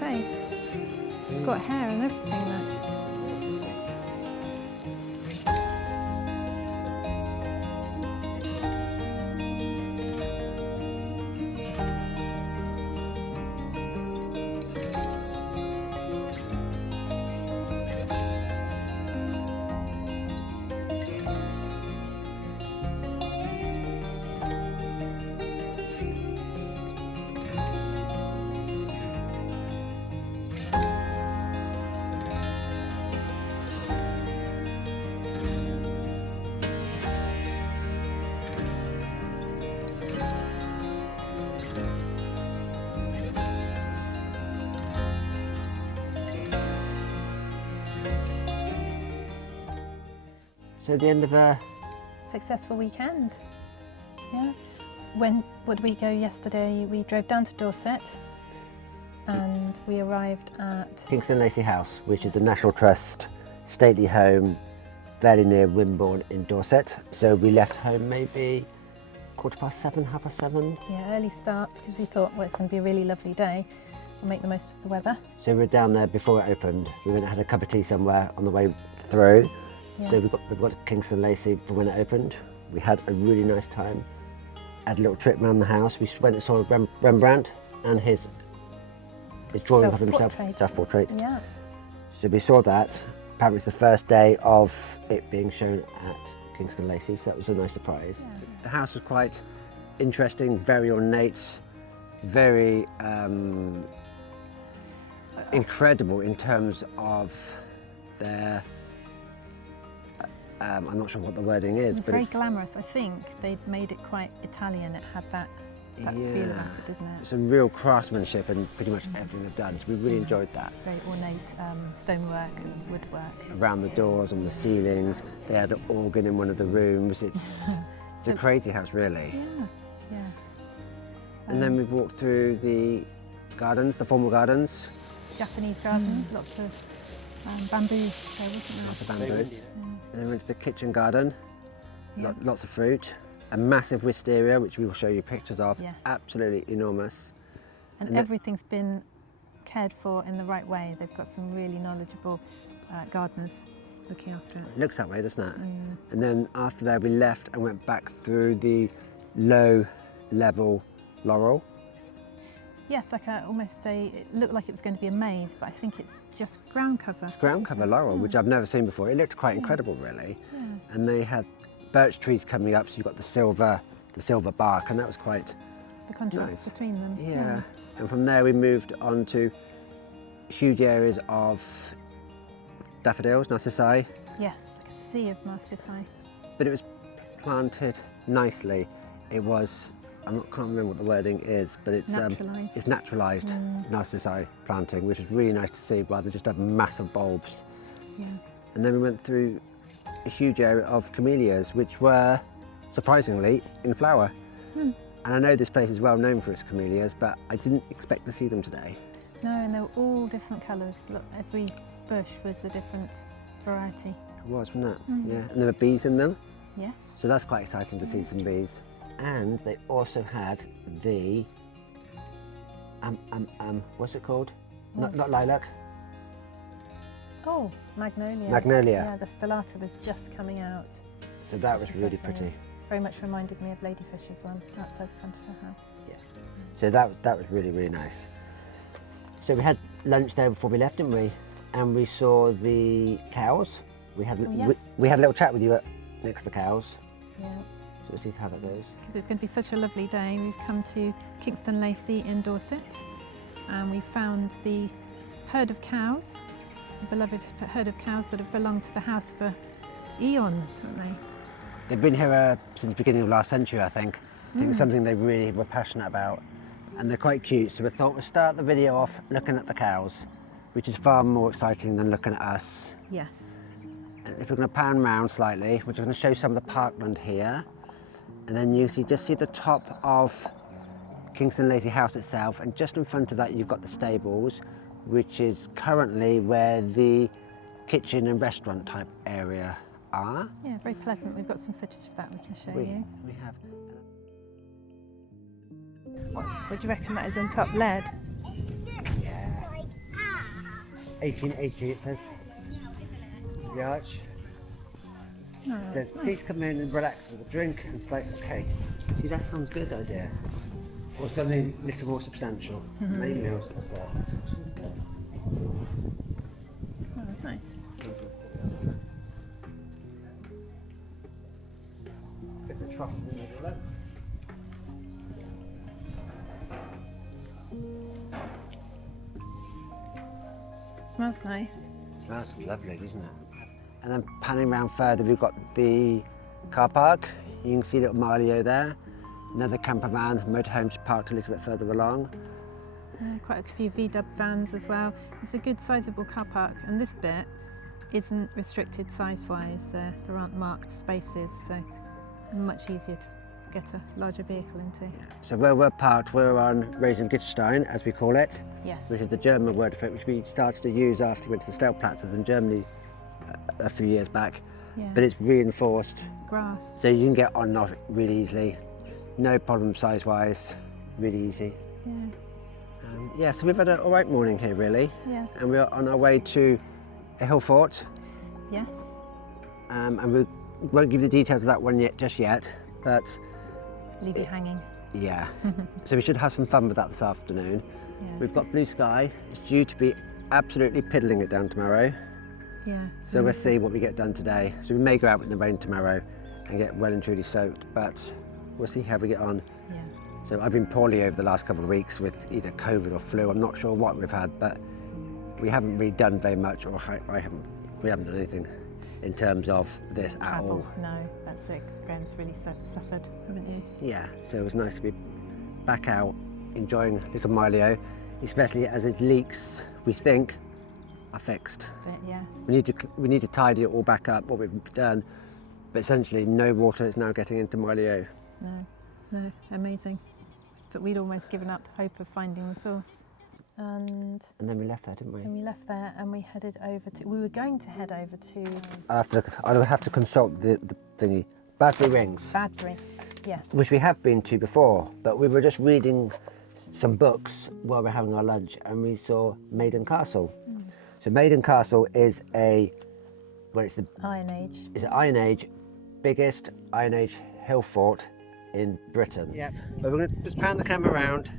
face. It's got hair and everything there. So at the end of a Successful weekend. Yeah. When would we go yesterday? We drove down to Dorset and we arrived at Kingston Lacey House, which is a National Trust stately home very near Wimborne in Dorset. So we left home maybe 7:15, 7:30. yeah, early start because we thought, well, it's going to be a really lovely day. We'll make the most of the weather. So we were down there before it opened. We went and had a cup of tea somewhere on the way through. Yeah. So we got Kingston Lacey for when it opened. We had a really nice time. Had a little trip around the house. We went and saw Rembrandt and his drawing of himself, self-portrait. Yeah. So we saw that. Apparently it's the first day of it being shown at Kingston Lacey, so that was a nice surprise. Yeah. The house was quite interesting, very ornate, very incredible in terms of their I'm not sure what the wording is, It's but very it's glamorous. I think they'd made it quite Italian. It had that feel about it, didn't it? some real craftsmanship and pretty much everything they've done. So we really enjoyed that. Very ornate stonework and woodwork. Around the doors, on the ceilings, they had an organ in one of the rooms. It's a crazy house, really. Yeah, yes. And then we walked through the gardens, the formal gardens. Japanese gardens, lots of bamboo there, wasn't there? Lots of bamboo. And then we went to the kitchen garden, lots of fruit. A massive wisteria, which we will show you pictures of, Yes. absolutely enormous. And everything's been cared for in the right way. They've got some really knowledgeable gardeners looking after it. It looks that way, doesn't it? And then after that we left and went back through the low level laurel. Yes, I can almost say it looked like it was going to be a maze, but I think it's just ground cover. It's ground cover laurel, which I've never seen before. It looked quite incredible, really. Yeah. And they had birch trees coming up, so you've got the silver bark, and that was quite The contrast nice. between them. Yeah. And from there we moved on to huge areas of daffodils, narcissi, Yes, like a sea of narcissi. but it was planted nicely. It was, can't remember what the wording is, but it's Naturalised. it's naturalised narcissi planting, which was really nice to see, rather than just have massive bulbs. Yeah. And then we went through a huge area of camellias, which were surprisingly in flower. And I know this place is well known for its camellias, but I didn't expect to see them today. No, and they were all different colours. Look, every bush was a different variety. It was, wasn't it? Yeah. And there were bees in them, Yes. so that's quite exciting to see some bees. And they also had the what's it called? Not lilac. Oh, magnolia. Magnolia. Yeah, the stellata was just coming out. So that was Which is really lovely. pretty. Very much reminded me of Ladyfish's one outside the front of her house. Yeah. So that was really, really nice. So we had lunch there before we left, didn't we? And we saw the cows. We had yes. we had a little chat with you next to the cows. Yeah. So we'll see how that goes. Because it's going to be such a lovely day. We've come to Kingston Lacey in Dorset and we found the herd of cows, the beloved herd of cows that have belonged to the house for eons, haven't they? They've been here since the beginning of last century, I think. I think it's something they really were passionate about. And they're quite cute, so we thought we'd start the video off looking at the cows, which is far more exciting than looking at us. Yes. And if we're going to pan round slightly, we're just going to show some of the parkland here. And then you just see the top of Kingston Lacey House itself, and just in front of that you've got the stables, which is currently where the kitchen and restaurant type area are. Yeah, very pleasant. We've got some footage of that we can show you. We have. What do you reckon that is on top? Lead? Yeah. 1880 it says. The arch. Oh, It says, nice. please come in and relax with a drink and slice of cake. See, that sounds good idea. Or something a little more substantial. Main meals are served. Oh, nice. Bit of trough in the middle there. Smells nice. Smells lovely, doesn't it? And then panning around further, we've got the car park. You can see little Mario there. Another camper van, motorhome's parked a little bit further along. Quite a few VW vans as well. It's a good sizable car park, and this bit isn't restricted size-wise. There aren't marked spaces, so much easier to get a larger vehicle into. So where we're parked, we're on Rasengittstein, as we call it, Yes. which is the German word for it, which we started to use after we went to the Stellplatzes in Germany a few years back. Yeah. But it's reinforced, Grass. so you can get on and off it really easily. No problem size-wise, really easy. Yeah. Yeah, so we've had an all right morning here, really. Yeah. And we're on our way to a hill fort. Yes. And we won't give you the details of that one just yet, but Leave you hanging. yeah. So we should have some fun with that this afternoon. Yeah. We've got blue sky. It's due to be absolutely piddling it down tomorrow. Yeah. So we'll see what we get done today. So we may go out in the rain tomorrow and get well and truly soaked, but we'll see how we get on. Yeah. So I've been poorly over the last couple of weeks with either COVID or flu. I'm not sure what we've had, but we haven't really done very much, or we haven't done anything in terms of this at Travel. all. No, that's it. Graham's really suffered, haven't you? Yeah, so it was nice to be back out enjoying little Milo, especially as its leaks, we think, are fixed. But yes. We need to tidy it all back up, what we've done, but essentially no water is now getting into Milo. No, amazing. But we'd almost given up hope of finding the source. And then we left there, didn't we? then we left there and we headed over to, we were going to head over to I would have to consult the thingy. Badbury Rings, Badbury, yes. which we have been to before, but we were just reading some books while we were having our lunch and we saw Maiden Castle. So Maiden Castle is it's the Iron Age. It's an Iron Age, biggest Iron Age hill fort in Britain. Yeah. But we're going to just pan the camera around.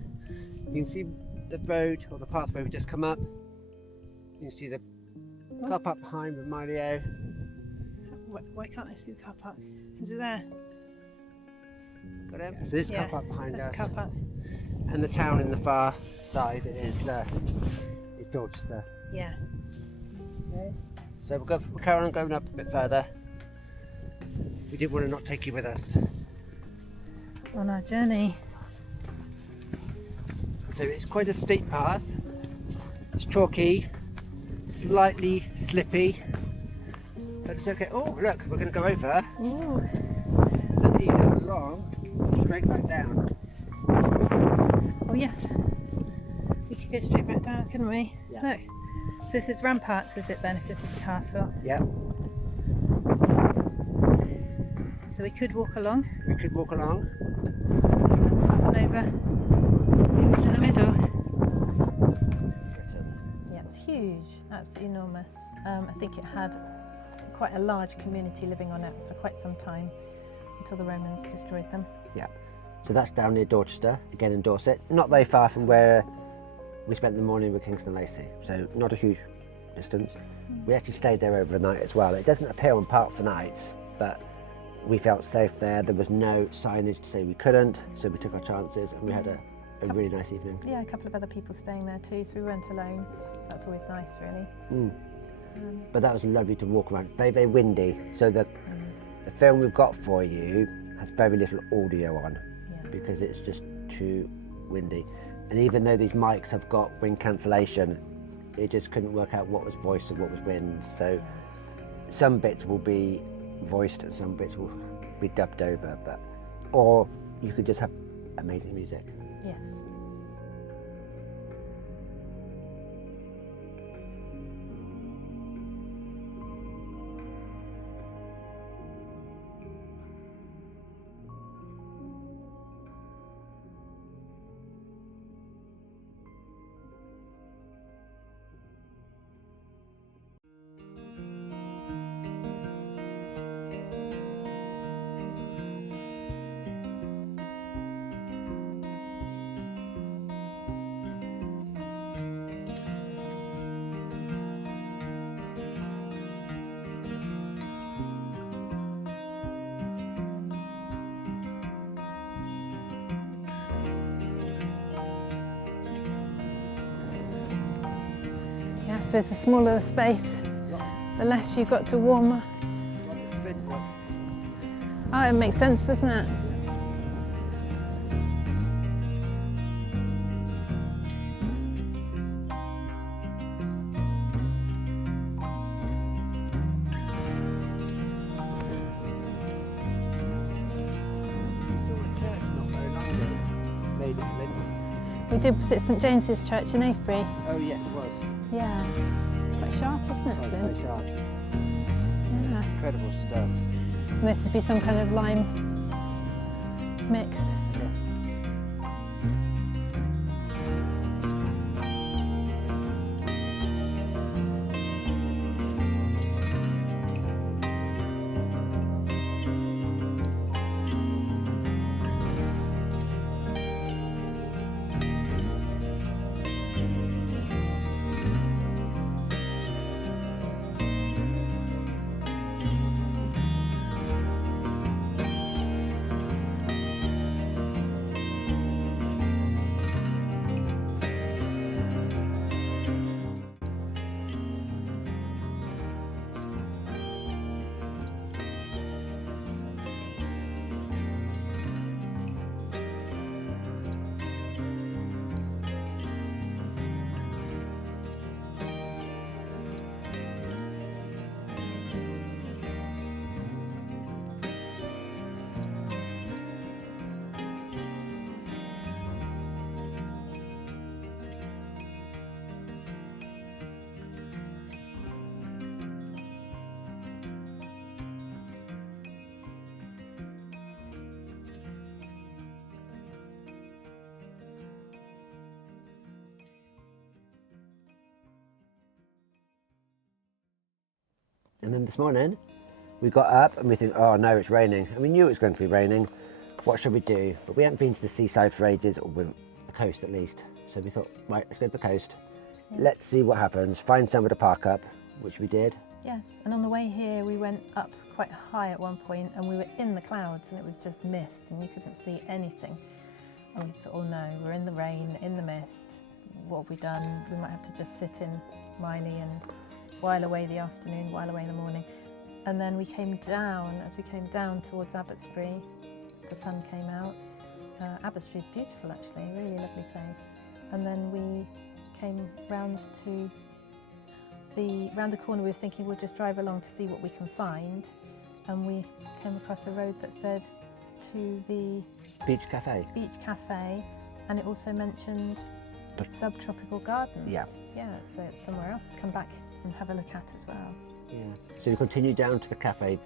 You can see the road or the pathway we just come up. You can see the car park behind with Mario. Why can't I see the car park? Is it there? Got him. So this car park behind that's us. the car park. And the town in the far side is Dorset. Yeah. Okay. So we'll carry on going up a bit further. We didn't want to not take you with us. On our journey. So it's quite a steep path. It's chalky, slightly slippy, but it's okay. Oh, look, we're going to go over Ooh. and either along, straight back down. Oh yes. We could go straight back down, couldn't we? Yeah. Look. So this is ramparts, is it then, if this is the castle? Yeah, So we could walk along. we could walk along. Up and over. What's in the middle? Yeah, it's huge, absolutely enormous. I think it had quite a large community living on it for quite some time until the Romans destroyed them. Yeah, so that's down near Dorchester, again in Dorset. Not very far from where we spent the morning with Kingston Lacey, so not a huge distance. We actually stayed there overnight as well. It doesn't appear on Park for nights, but we felt safe there. There was no signage to say we couldn't, so we took our chances and we had a really nice evening. Yeah, a couple of other people staying there too, so we weren't alone. That's always nice, really. But that was lovely to walk around. Very, very windy. So the film we've got for you has very little audio on because it's just too windy. And even though these mics have got wind cancellation, it just couldn't work out what was voice and what was wind. So some bits will be voiced and some bits will be dubbed over, or you could just have amazing music. Yes. I suppose the smaller the space, the less you've got to warm. Oh, it makes sense, doesn't it? We did visit St James's Church in Avebury. Oh yes, it was. Yeah. Quite sharp, isn't it? Oh, it's very sharp. Yeah. Incredible stuff. And this would be some kind of lime mix. And then this morning, we got up and we think, oh no, it's raining. And we knew it was going to be raining. What should we do? But we hadn't been to the seaside for ages, or the coast at least. So we thought, right, let's go to the coast. Yeah. Let's see what happens. Find somewhere to park up, which we did. Yes, and on the way here, we went up quite high at one point and we were in the clouds and it was just mist and you couldn't see anything. And we thought, oh no, we're in the rain, in the mist. What have we done? We might have to just sit in Miley and while away the afternoon, while away the morning. And then we came down, as we came down towards Abbotsbury, the sun came out. Abbotsbury is beautiful actually, a really lovely place. And then we came round the corner. We were thinking we'll just drive along to see what we can find. And we came across a road that said to the Beach Cafe. Beach Cafe, and it also mentioned subtropical gardens. Yeah. Yeah, so it's somewhere else to come back and have a look at as well. Yeah. So we continued down to the cafe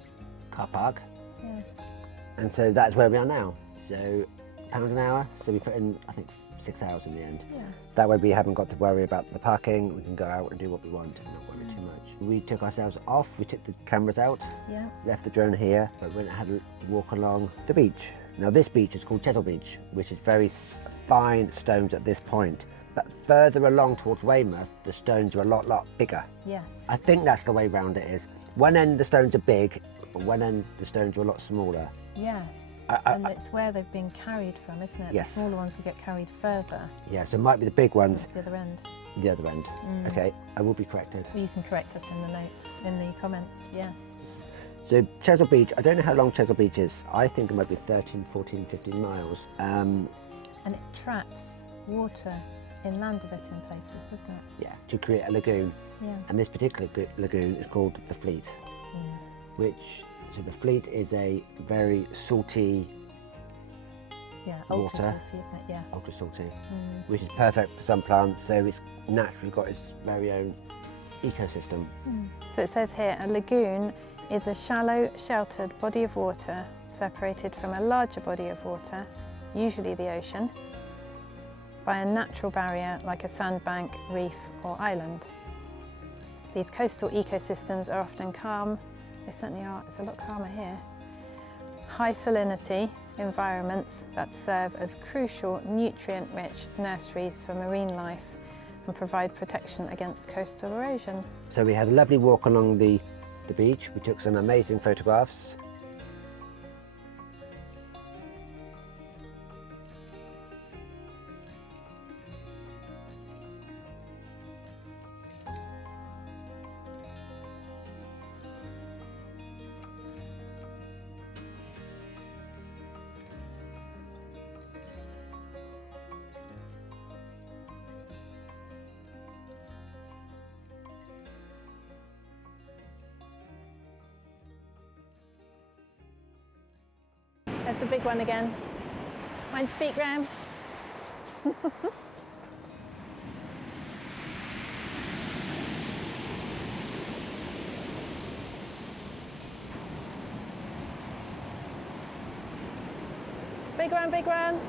car park. Yeah. And so that's where we are now. So £1 an hour. So we put in, I think, 6 hours in the end. Yeah. That way we haven't got to worry about the parking. We can go out and do what we want and not worry too much. We took ourselves off. We took the cameras out. Yeah. Left the drone here, but went and had a walk along the beach. Now this beach is called Chesil Beach, which is very fine stones at this point. But further along towards Weymouth, the stones are a lot bigger. Yes. I think that's the way round it is. One end the stones are big, but one end the stones are a lot smaller. Yes. And it's where they've been carried from, isn't it? Yes. The smaller ones will get carried further. Yeah, so it might be the big ones. That's the other end. The other end. Okay, I will be corrected. Well, you can correct us in the notes, in the comments, yes. So Chesil Beach, I don't know how long Chesil Beach is. I think it might be 13, 14, 15 miles. And it traps water inland a bit in places, doesn't it? Yeah, to create a lagoon. Yeah. And this particular lagoon is called the Fleet, so the Fleet is a very salty ultra water. salty, isn't it? Yes. Ultra salty, which is perfect for some plants, so it's naturally got its very own ecosystem. So it says here, a lagoon is a shallow, sheltered body of water separated from a larger body of water, usually the ocean, by a natural barrier like a sandbank, reef or island. These coastal ecosystems are often calm. They certainly are. It's a lot calmer here. High salinity environments that serve as crucial nutrient-rich nurseries for marine life and provide protection against coastal erosion. So we had a lovely walk along the beach. We took some amazing photographs. There's the big one again. Mind your feet, Graham. Big one, big one.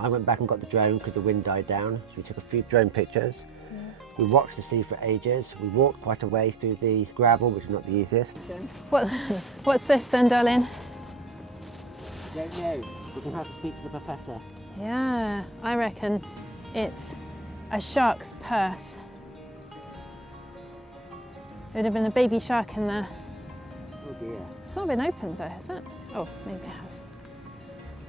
I went back and got the drone because the wind died down, so we took a few drone pictures. Yeah. We watched the sea for ages. We walked quite a way through the gravel, which is not the easiest. What's this then, darling? I don't know. We're going to have to speak to the professor. Yeah, I reckon it's a shark's purse. There would have been a baby shark in there. Oh dear. It's not been opened though, has it? Oh, maybe it has.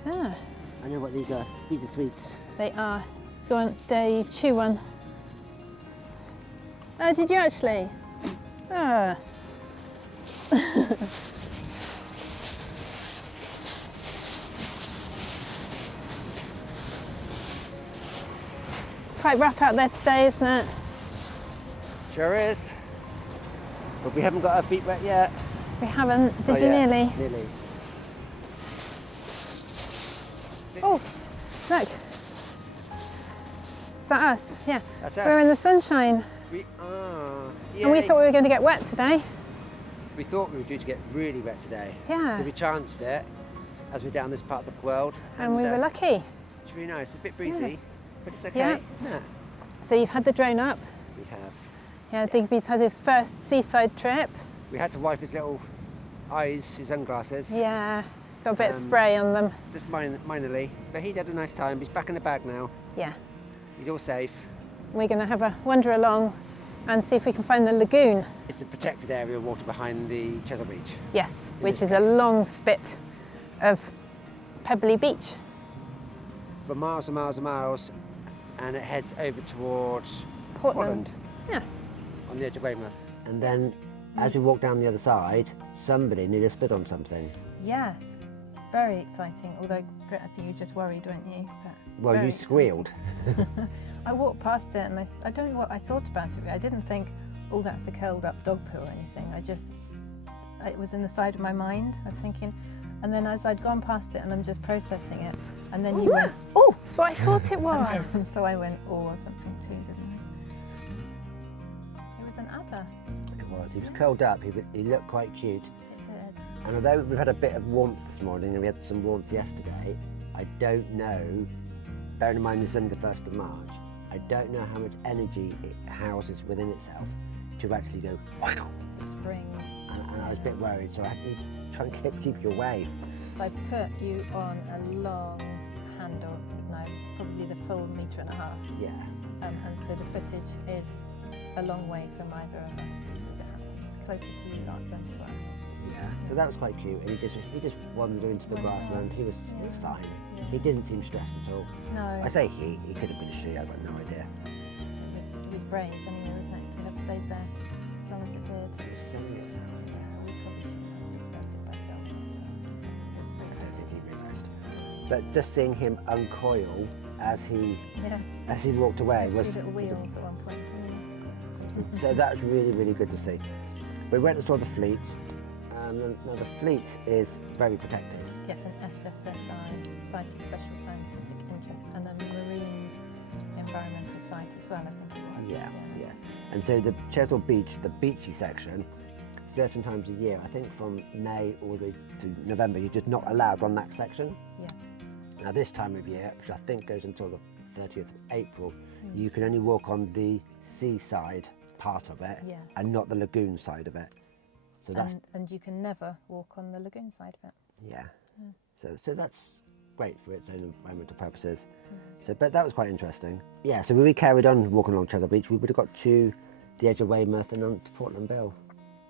Yeah. I know what these are. These are sweets. They are. Go on, dare you chew one? Oh, did you actually? Ah. Quite rough out there today, isn't it? Sure is. But we haven't got our feet wet yet. We haven't. Did you nearly? Nearly. Oh, look. Is that us? Yeah. That's us. We're in the sunshine. We are. Yay. And we thought we were going to get wet today. We thought we were due to get really wet today. Yeah. So we chanced it as we're down this part of the world. And we were lucky. It's really nice. It's a bit breezy, Yeah. but it's okay, Yeah. isn't it? So you've had the drone up. We have. Yeah, Digby's had his first seaside trip. We had to wipe his little eyes, his sunglasses. Yeah. Got a bit of spray on them. Just minorly, but he's had a nice time. He's back in the bag now. Yeah. He's all safe. We're going to have a wander along and see if we can find the lagoon. It's a protected area of water behind the Chesil Beach. Yes, which is a long spit of pebbly beach. For miles and miles and miles, and it heads over towards Portland. Yeah. On the edge of Weymouth. And then, as we walked down the other side, somebody nearly stood on something. Yes. Very exciting, although I think you were just worried, weren't you? But well, you squealed. I walked past it and I don't know what I thought about it. I didn't think, oh, that's a curled up dog poo or anything. It was in the side of my mind. I was thinking, and then as I'd gone past it and I'm just processing it, and then you went, oh, that's what I thought it was. And so I went, oh, or something too, didn't I? It was an adder. It was. He was curled up. He looked quite cute. It did. And although we've had a bit of warmth this morning and we had some warmth yesterday, I don't know, bearing in mind it's only the 1st of March, I don't know how much energy it houses within itself to actually go wow. It's a spring. And I was a bit worried, so I had to try and keep you away. So I put you on a long handle, didn't I? Probably the full 1.5 meters. Yeah. And so the footage is a long way from either of us, as it happens, closer to you lot than to us. Yeah. So that was quite cute, and he just wandered into the grassland. He was fine. Yeah. He didn't seem stressed at all. No. I say he could have been she, I've got no idea. It was brave anyway, wasn't it, to have stayed there as long as it did. It was selling itself. Yeah, we probably shouldn't have disturbed it by filming it. It was I pretty don't think busy. he realised. But just seeing him uncoil as he walked away was... Two little wheels at one point, didn't he? So that was really, really good to see. We went and saw the fleet. Now the fleet is very protected. Yes, an SSSI, Site of Special Scientific Interest, and a marine environmental site as well, I think it was. Yeah. And so the Chesil Beach, the beachy section, certain times a year, I think from May all the way to November, you're just not allowed on that section. Yeah. Now this time of year, which I think goes until the 30th of April, you can only walk on the seaside part of it and not the lagoon side of it. So that's and you can never walk on the lagoon side of it. yeah. So that's great for its own environmental purposes. So, but that was quite interesting. Yeah, so when we carried on walking along Chesil Beach, we would have got to the edge of Weymouth and on to Portland Bill.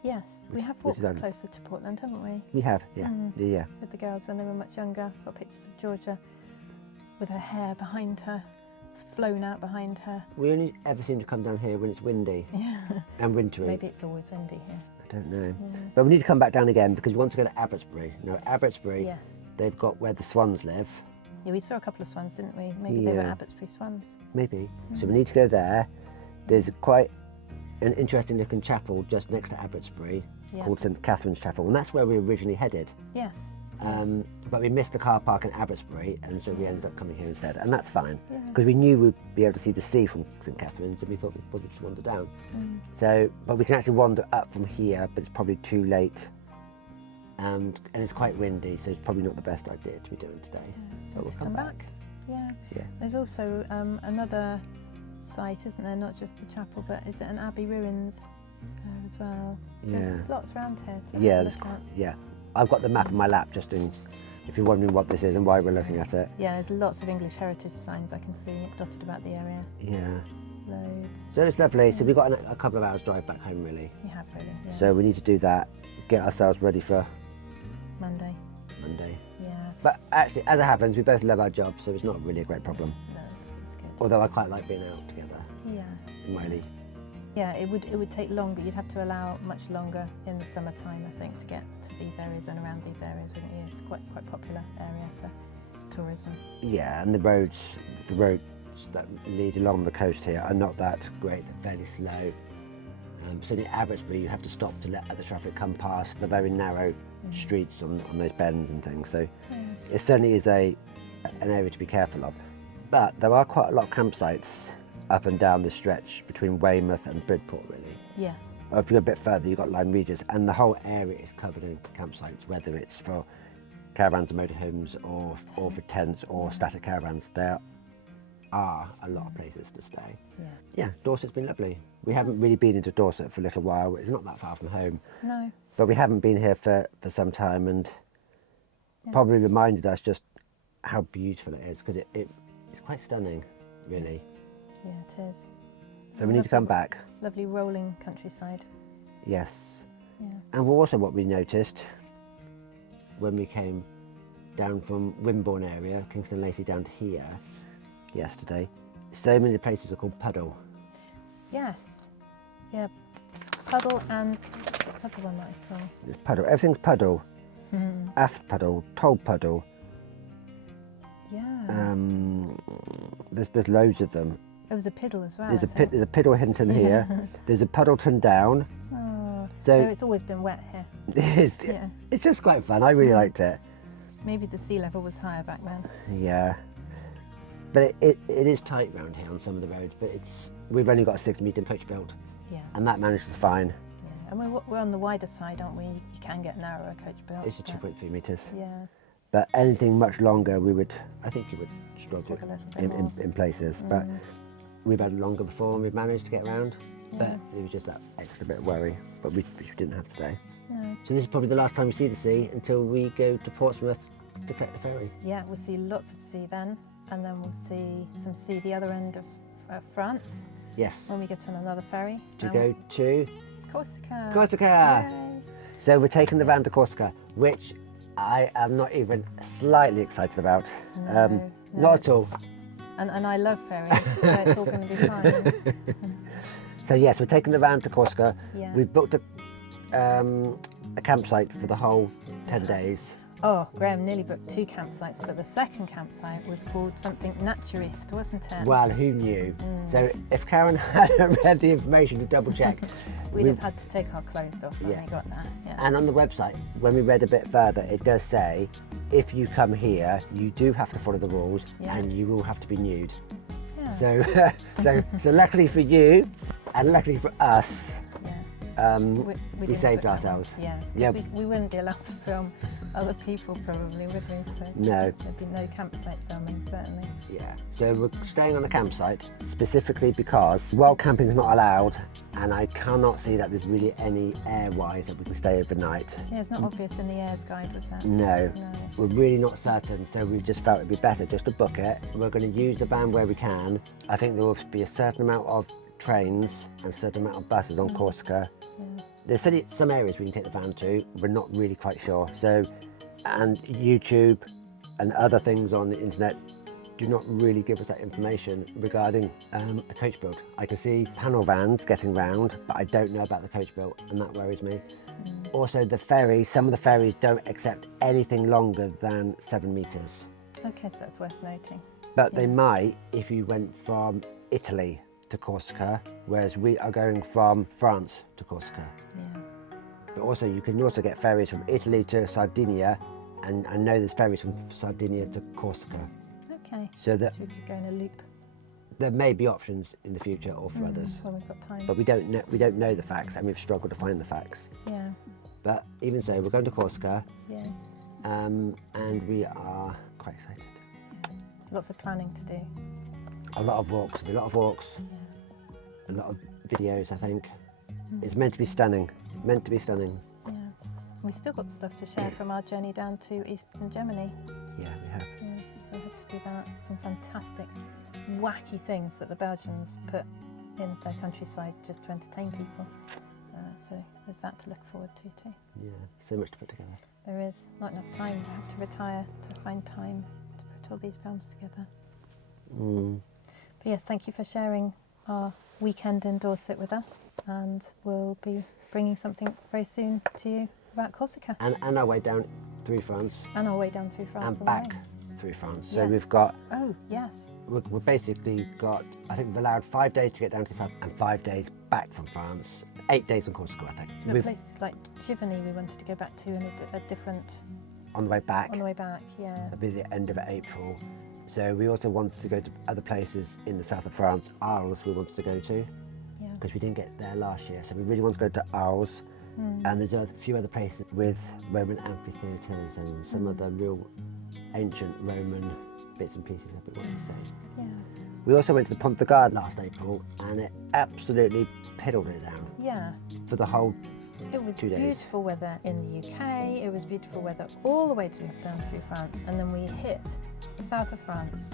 Yes, we have walked closer to Portland, haven't we? We have, yeah. With the girls when they were much younger. Got pictures of Georgia with her hair behind her, flown out behind her. We only ever seem to come down here when it's windy and wintry. Maybe it's always windy here. I don't know. But we need to come back down again because we want to go to Abbotsbury. No, Abbotsbury, yes. They've got where the swans live. Yeah, we saw a couple of swans, didn't we? Maybe they were Abbotsbury swans. Maybe. So we need to go there. There's quite an interesting looking chapel just next to Abbotsbury called St Catherine's Chapel, and that's where we originally headed. Yes. But we missed the car park in Abbotsbury, and so we ended up coming here instead, and that's fine because we knew we'd be able to see the sea from St Catherine's, and we thought we'd probably just wander down. So, but we can actually wander up from here, but it's probably too late, and it's quite windy, so it's probably not the best idea to be doing today. So we'll come back. Yeah. There's also another site, isn't there? Not just the chapel, but is it an abbey ruins as well? So there's lots around here to look at. I've got the map on my lap just in, if you're wondering what this is and why we're looking at it. Yeah, there's lots of English heritage signs I can see dotted about the area. Yeah. Loads. So it's lovely. So we've got a couple of hours drive back home really. You have really, yeah. So we need to do that, get ourselves ready for Monday. Yeah. But actually, as it happens, we both love our jobs, so it's not really a great problem. No, it's good. Although I quite like being out together. Yeah. In Wiley. Yeah, it would take longer. You'd have to allow much longer in the summertime, I think, to get to these areas and around these areas, wouldn't you? It's quite popular area for tourism. Yeah, and the roads that lead along the coast here are not that great. They're fairly slow. So in Abbotsbury, you have to stop to let other traffic come past the very narrow streets on those bends and things. So it certainly is an area to be careful of. But there are quite a lot of campsites up and down the stretch between Weymouth and Bridport, really. Yes. Or if you go a bit further, you've got Lyme Regis, and the whole area is covered in campsites, whether it's for caravans and motorhomes or for tents or static caravans. There are a lot of places to stay. Yeah, Dorset's been lovely. We haven't really been into Dorset for a little while. It's not that far from home. No. But we haven't been here for some time, and probably reminded us just how beautiful it is, because it's quite stunning, really. Yeah, it is. So we need to come back. Lovely rolling countryside. Yes. Yeah. And also what we noticed when we came down from Wimborne area, Kingston Lacey, down to here yesterday, so many places are called puddle. Yes. Yeah. Puddle and what's the other one that I saw? It's puddle. Everything's puddle. Aft puddle, told puddle. Yeah. There's loads of them. There was a piddle as well. There's a Piddle Hinton here. There's a Puddleton Down. Oh, so it's always been wet here. It's just quite fun. I really liked it. Maybe the sea level was higher back then. Yeah. But it is tight round here on some of the roads, but we've only got a 6-metre coach built. Yeah. And that manages fine. Yeah. And we're on the wider side, aren't we? You can get narrower coach built. It's a 2.3 metres. Yeah. But anything much longer, I think you would struggle in places. But we've had longer before and we've managed to get around. But it was just that extra bit of worry, which we didn't have today. No. So this is probably the last time we see the sea until we go to Portsmouth to collect the ferry. Yeah, we'll see lots of sea then, and then we'll see some sea the other end of France. Yes. When we get on another ferry. To go to Corsica. Corsica! Yay. So we're taking the van to Corsica, which I am not even slightly excited about. No, Not at all. And I love ferries, so it's all going to be fine. So yes, we're taking the van to Corsica. Yeah. We've booked a campsite for the whole 10 days. Oh, Graham nearly booked 2 campsites, but the second campsite was called something naturist, wasn't it? Well, who knew? So if Karen hadn't read the information to double check, We'd have had to take our clothes off when we got there. Yeah. And on the website, when we read a bit further, it does say, if you come here, you do have to follow the rules and you will have to be nude. Yeah. So luckily for you, and luckily for us, we saved ourselves. Yeah, we wouldn't be allowed to film other people probably, would we? So no. There'd be no campsite filming, certainly. Yeah, so we're staying on the campsite specifically because wild camping is not allowed, and I cannot see that there's really any air-wise that we can stay overnight. Yeah, it's not obvious in the Airs guide, was it? No, we're really not certain, so we just felt it'd be better just to book it. We're going to use the van where we can. I think there will be a certain amount of trains and a certain amount of buses on Corsica. Yeah. There's some areas we can take the van to, we're not really quite sure. So, and YouTube and other things on the internet do not really give us that information regarding a coach build. I can see panel vans getting round, but I don't know about the coach build, and that worries me. Also the ferries, some of the ferries don't accept anything longer than 7 metres. Okay, so that's worth noting. But they might if you went from Italy to Corsica, whereas we are going from France to Corsica. Yeah. But also you can also get ferries from Italy to Sardinia, and I know there's ferries from Sardinia to Corsica. Okay, so that we could go in a loop. There may be options in the future or for others. Well, we've got time. But we don't know the facts, and we've struggled to find the facts. Yeah. But even so, we're going to Corsica. Yeah. And we are quite excited. Yeah. Lots of planning to do. A lot of walks, a lot of videos, I think. It's meant to be stunning, Yeah. We've still got stuff to share from our journey down to Eastern Germany. Yeah, we have. Yeah, so we have to do that. Some fantastic, wacky things that the Belgians put in their countryside just to entertain people. So there's that to look forward to too. Yeah, so much to put together. There is not enough time. I have to retire to find time to put all these films together. But yes, thank you for sharing our weekend in Dorset with us, and we'll be bringing something very soon to you about Corsica. And our way down through France. And our way down through France. And back through France. So we've got... Oh, yes. We've basically got, I think we've allowed 5 days to get down to the south and 5 days back from France. 8 days on Corsica, I think. So places like Giverny we wanted to go back to in a different... On the way back. On the way back, yeah. It'll be the end of April. So we also wanted to go to other places in the south of France. Arles we wanted to go to, because we didn't get there last year. So we really want to go to Arles. And there's a few other places with Roman amphitheatres and some of the real ancient Roman bits and pieces that we want to see. Yeah. We also went to the Pont de Gard last April, and it absolutely piddled it down. Yeah. For the whole It was 2 days. Beautiful weather in the UK, it was beautiful weather all the way down through France, and then we hit the south of France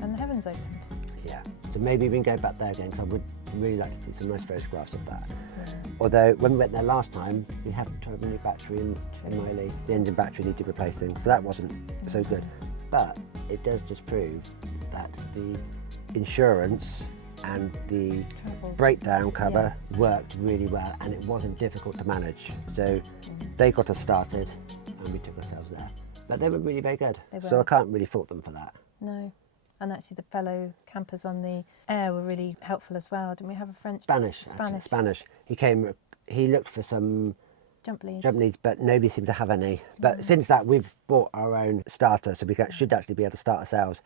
and the heavens opened. Yeah, so maybe we can go back there again, because I would really like to see some nice photographs of that. Yeah. Although when we went there last time, we haven't tried a new battery in Miley. The engine battery needed replacing, so that wasn't so good. But it does just prove that the insurance and the breakdown cover worked really well, and it wasn't difficult to manage. So they got us started and we took ourselves there. But they were really very good, so I can't really fault them for that. No, and actually the fellow campers on the air were really helpful as well. Didn't we have a French? Spanish. He came, he looked for some jump leads, but nobody seemed to have any. But since that, we've bought our own starter, so we should actually be able to start ourselves.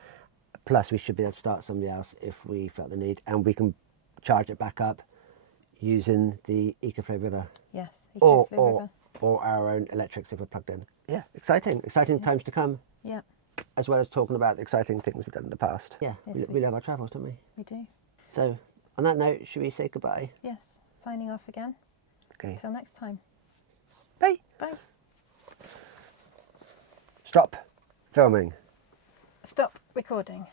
Plus, we should be able to start somebody else if we felt the need, and we can charge it back up using the EcoFlow River. Yes, or our own electrics if we're plugged in. Yeah, exciting times to come. Yeah. As well as talking about the exciting things we've done in the past. Yeah, yes, we love our travels, don't we? We do. So, on that note, should we say goodbye? Yes, signing off again. Okay. Until next time. Bye. Bye. Stop filming. Stop recording.